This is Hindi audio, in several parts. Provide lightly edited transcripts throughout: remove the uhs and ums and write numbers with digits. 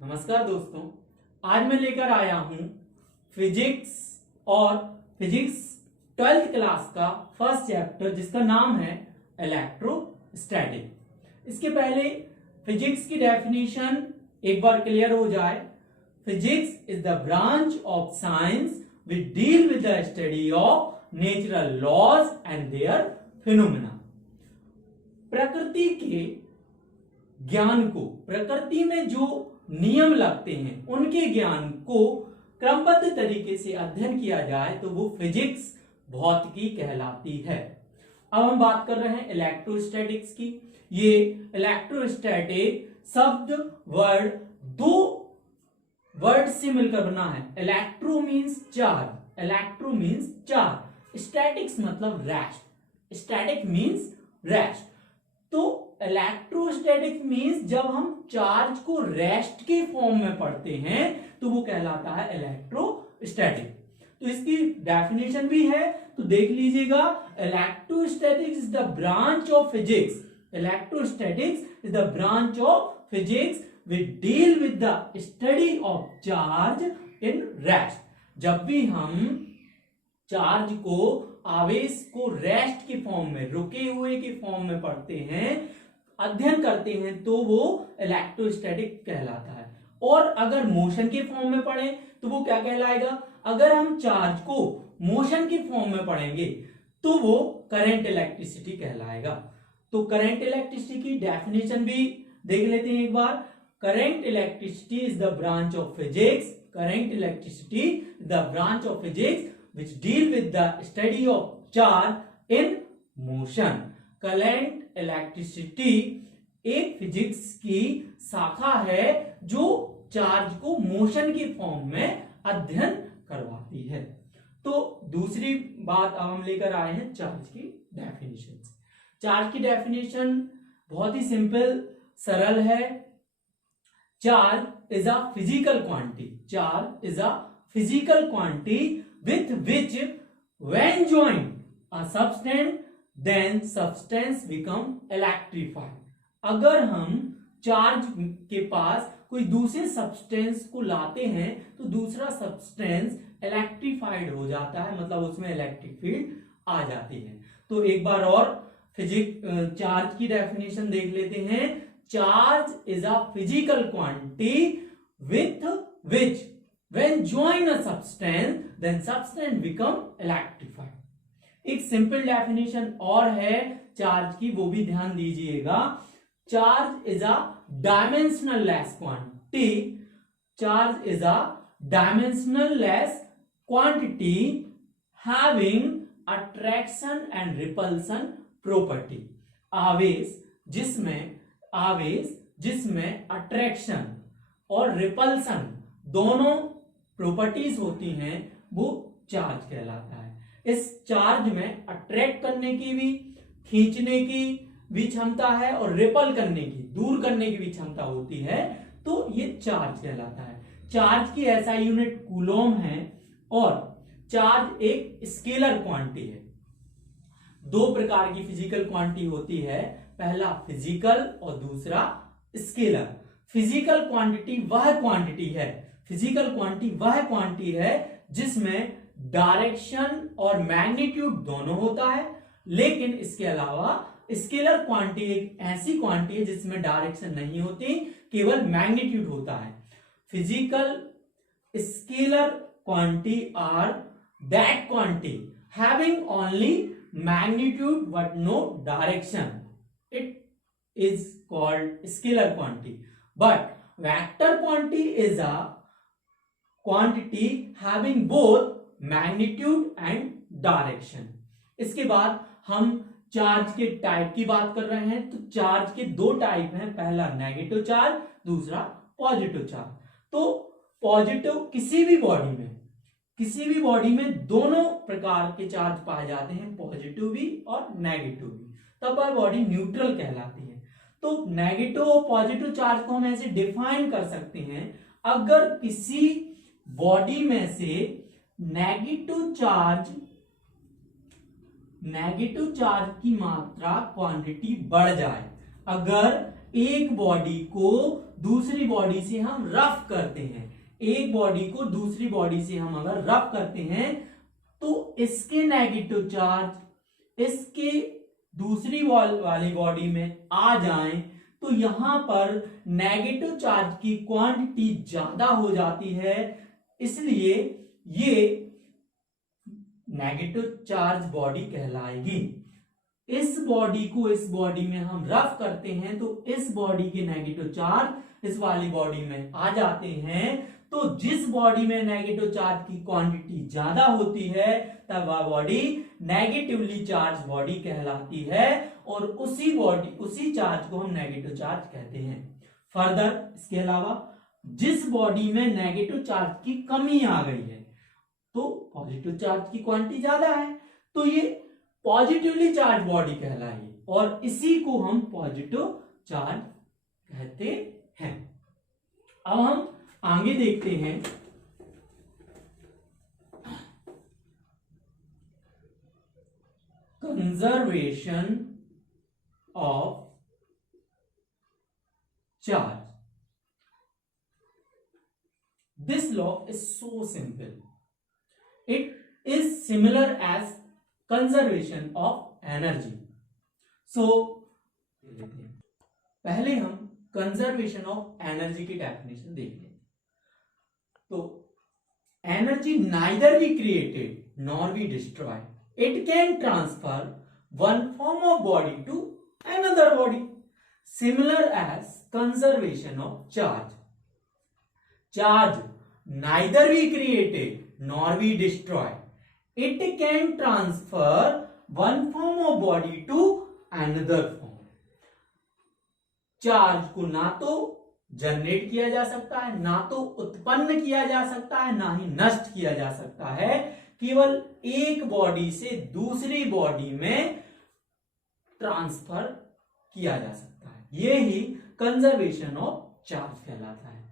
नमस्कार दोस्तों, आज मैं लेकर आया हूं फिजिक्स और फिजिक्स 12th क्लास का फर्स्ट चैप्टर जिसका नाम है इलेक्ट्रोस्टैटिक। इसके पहले फिजिक्स की डेफिनेशन एक बार क्लियर हो जाए। Physics is the branch of science which deal with the study of natural laws and their phenomena. प्रकृति के ज्ञान को, प्रकृति में जो नियम लगते हैं उनके ज्ञान को क्रमबद्ध तरीके से अध्ययन किया जाए तो वो फिजिक्स भौतिकी कहलाती है। अब हम बात कर रहे हैं इलेक्ट्रोस्टैटिक्स की। ये इलेक्ट्रोस्टैटिक शब्द वर्ड दो वर्ड से मिलकर बना है। Electro means charge, electro means charge, statics मतलब रेस्ट, स्टैटिक मीन्स रेस्ट। तो इलेक्ट्रोस्टैटिक मीन्स जब हम चार्ज को रेस्ट के फॉर्म में पढ़ते हैं तो वो कहलाता है इलेक्ट्रोस्टैटिक। तो इसकी डेफिनेशन भी है, तो देख लीजिएगा। Electrostatics is the branch of physics, electrostatics is the branch of physics which deal with the study of charge in rest. जब भी हम चार्ज को, आवेश को रेस्ट के फॉर्म में, रुके हुए के फॉर्म में पढ़ते हैं, अध्ययन करते हैं, तो वो इलेक्ट्रोस्टैटिक कहलाता है। और अगर मोशन के फॉर्म में पढ़ें तो वो क्या कहलाएगा? अगर हम चार्ज को मोशन के फॉर्म में पढ़ेंगे तो वो करंट इलेक्ट्रिसिटी कहलाएगा। तो करंट इलेक्ट्रिसिटी की डेफिनेशन भी देख लेते हैं एक बार। Current electricity is the branch of physics, current electricity is the branch of physics which deal with the study of charge in motion। Current electricity एक फिजिक्स की शाखा है जो चार्ज को मोशन के फॉर्म में अध्ययन करवाती है। तो दूसरी बात अब हम लेकर आए हैं चार्ज की डेफिनेशन। चार्ज की डेफिनेशन बहुत ही सिंपल, सरल है। Charge is a physical quantity, charge is a physical quantity with which when joined a substance then substance become electrified। अगर हम चार्ज के पास कोई दूसरे सब्सटेंस को लाते हैं तो दूसरा सब्सटेंस इलेक्ट्रिफाइड हो जाता है, मतलब उसमें इलेक्ट्रिक फील्ड आ जाती है। तो एक बार और चार्ज की डेफिनेशन देख लेते हैं। Charge is a physical quantity with which when join a substance then substance become electrified। एक सिंपल डेफिनेशन और है चार्ज की, वो भी ध्यान दीजिएगा। Charge is a dimensional less quantity, charge is a dimensional less quantity having attraction and repulsion property. आवेश जिसमें अट्रैक्शन और रिपल्सन दोनों प्रॉपर्टीज होती हैं वो चार्ज कहलाता है। इस चार्ज में अट्रैक्ट करने की भी, खींचने की भी क्षमता है और रिपल करने की, दूर करने की भी क्षमता होती है, तो ये चार्ज कहलाता है। चार्ज की SI यूनिट कूलोम है और चार्ज एक स्केलर क्वांटिटी है। दो प्रकार की फिजिकल क्वांटिटी होती है, पहला फिजिकल और दूसरा स्केलर। फिजिकल क्वांटिटी वह क्वांटिटी है, फिजिकल क्वांटिटी वह क्वांटिटी है जिसमें डायरेक्शन और मैग्नीट्यूड दोनों होता है, लेकिन इसके अलावा स्केलर क्वांटिटी एक ऐसी क्वांटिटी है जिसमें डायरेक्शन नहीं होती, केवल मैग्नीट्यूड होता है। Physical scalar quantity are that quantity having only magnitude but no direction, it is called scalar quantity. But vector quantity is a quantity having both magnitude and direction. इसके बाद हम चार्ज के टाइप की बात कर रहे हैं। तो चार्ज के दो टाइप हैं, पहला नेगेटिव चार्ज, दूसरा पॉजिटिव चार्ज। तो पॉजिटिव किसी भी बॉडी में दोनों प्रकार के चार्ज पाए जाते हैं, पॉजिटिव भी और नेगेटिव भी, तब वह बॉडी न्यूट्रल कहलाती है। तो नेगेटिव और पॉजिटिव चार्ज को हम ऐसे डिफाइन कर सकते हैं। अगर किसी बॉडी में से नेगेटिव चार्ज की मात्रा, क्वांटिटी बढ़ जाए, अगर एक बॉडी को दूसरी बॉडी से हम रफ करते हैं, एक बॉडी को दूसरी बॉडी से हम अगर रफ करते हैं तो इसके नेगेटिव चार्ज इसके दूसरी वाली बॉडी में आ जाएं तो यहां पर नेगेटिव चार्ज की क्वांटिटी ज्यादा हो जाती है, इसलिए ये नेगेटिव चार्ज बॉडी कहलाएगी। इस बॉडी को इस बॉडी में हम रफ करते हैं तो इस बॉडी के नेगेटिव चार्ज इस वाली बॉडी में आ जाते हैं, तो जिस बॉडी में नेगेटिव चार्ज की क्वांटिटी ज्यादा होती है तब वह बॉडी नेगेटिवली चार्ज बॉडी कहलाती है और उसी चार्ज को हम नेगेटिव चार्ज कहते हैं। फर्दर इसके अलावा जिस बॉडी में नेगेटिव चार्ज की कमी आ गई है तो पॉजिटिव चार्ज की क्वांटिटी ज्यादा है तो ये पॉजिटिवली चार्ज बॉडी कहलाएगी और इसी को हम पॉजिटिव चार्ज कहते हैं। अब हम आगे देखते हैं conservation of charge. This law is so simple, it is similar as conservation of energy. So पहले हम कंजर्वेशन ऑफ एनर्जी की डेफिनेशन देख लें। तो energy neither be created nor be destroyed, it can transfer one form of body to another body similar as conservation of charge. Charge neither be created nor be destroyed, it can transfer one form of body to another form। Charge को ना तो जनरेट किया जा सकता है, ना तो उत्पन्न किया जा सकता है, ना ही नष्ट किया जा सकता है, केवल एक बॉडी से दूसरी बॉडी में ट्रांसफर किया जा सकता है। ये ही कंजर्वेशन ऑफ चार्ज कहलाता है।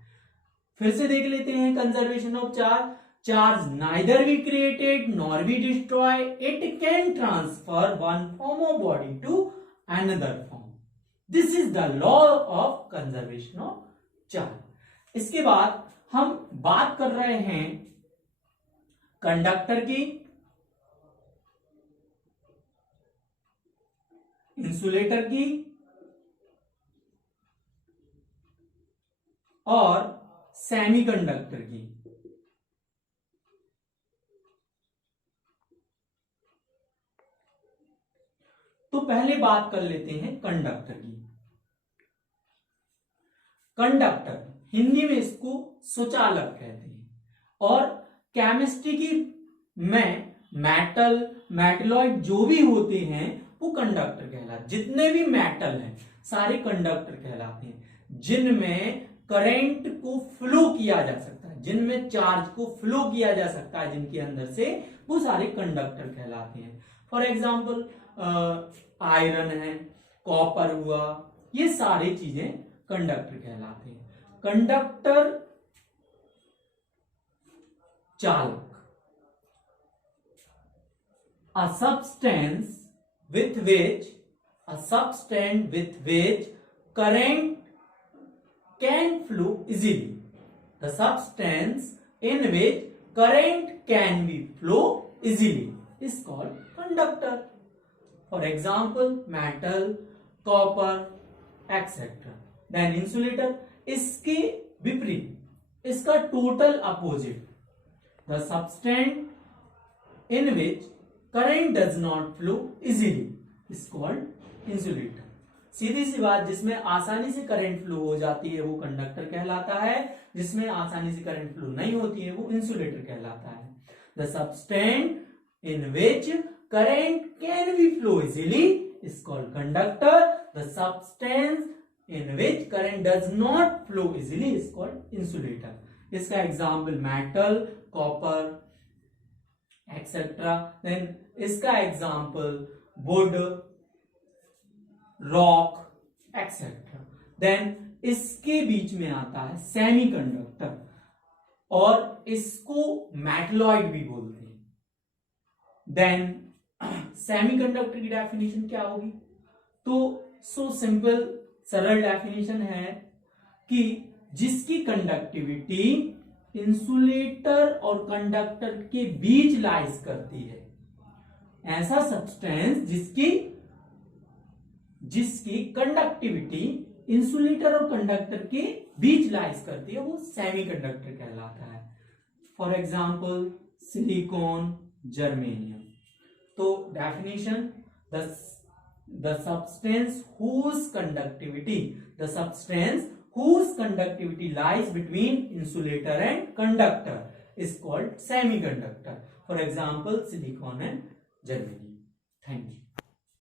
फिर से देख लेते हैं conservation of charge. Charge neither be created nor be destroyed, it can transfer one form of body to another form। This is the law of conservation of charge। इसके बाद हम बात कर रहे हैं कंडक्टर की, इंसुलेटर की और सेमीकंडक्टर की। तो पहले बात कर लेते हैं कंडक्टर की। कंडक्टर हिंदी में इसको सुचालक कहते हैं और केमिस्ट्री की में मेटल मेटलॉइड जो भी होते हैं वो कंडक्टर कहलाते। जितने भी मेटल हैं सारे कंडक्टर कहलाते हैं, जिनमें करंट को फ्लो किया जा सकता है, जिनमें चार्ज को फ्लो किया जा सकता है, जिनके अंदर से, वो सारे कंडक्टर कहलाते हैं। फॉर एग्जाम्पल आयरन है, कॉपर हुआ, ये सारी चीजें कंडक्टर कहलाते हैं। कंडक्टर चालक, a substance with which current can flow easily। The substance in which current can be flow easily is called conductor। For example, metal, copper, etc। Then insulator, इसके विपरीत, इसका total opposite, the substance in which current does not flow easily is called insulator। सीधी सी बात, जिसमें आसानी से करंट फ्लो हो जाती है वो कंडक्टर कहलाता है, जिसमें आसानी से करंट फ्लो नहीं होती है वो इंसुलेटर कहलाता है। The substance in which current can be flow easily is called conductor। The substance in which current does not flow easily is called insulator। इसका example metal, copper etcetera. Then इसका example wood, rock etcetera. Then इसके बीच में आता है सेमीकंडक्टर और इसको मेटलॉइड भी बोलते हैं। देन सेमीकंडक्टर की डेफिनेशन क्या होगी? तो सो सिंपल, सरल डेफिनेशन है कि जिसकी कंडक्टिविटी इंसुलेटर और कंडक्टर के बीच लाइज करती है, ऐसा सब्सटेंस जिसकी कंडक्टिविटी इंसुलेटर और कंडक्टर के बीच लाइज करती है, वो सेमीकंडक्टर कहलाता है। For example silicon, germanium. तो definition, the substance whose conductivity lies between insulator and conductor is called semiconductor. For example, silicon and germanium. Thank you.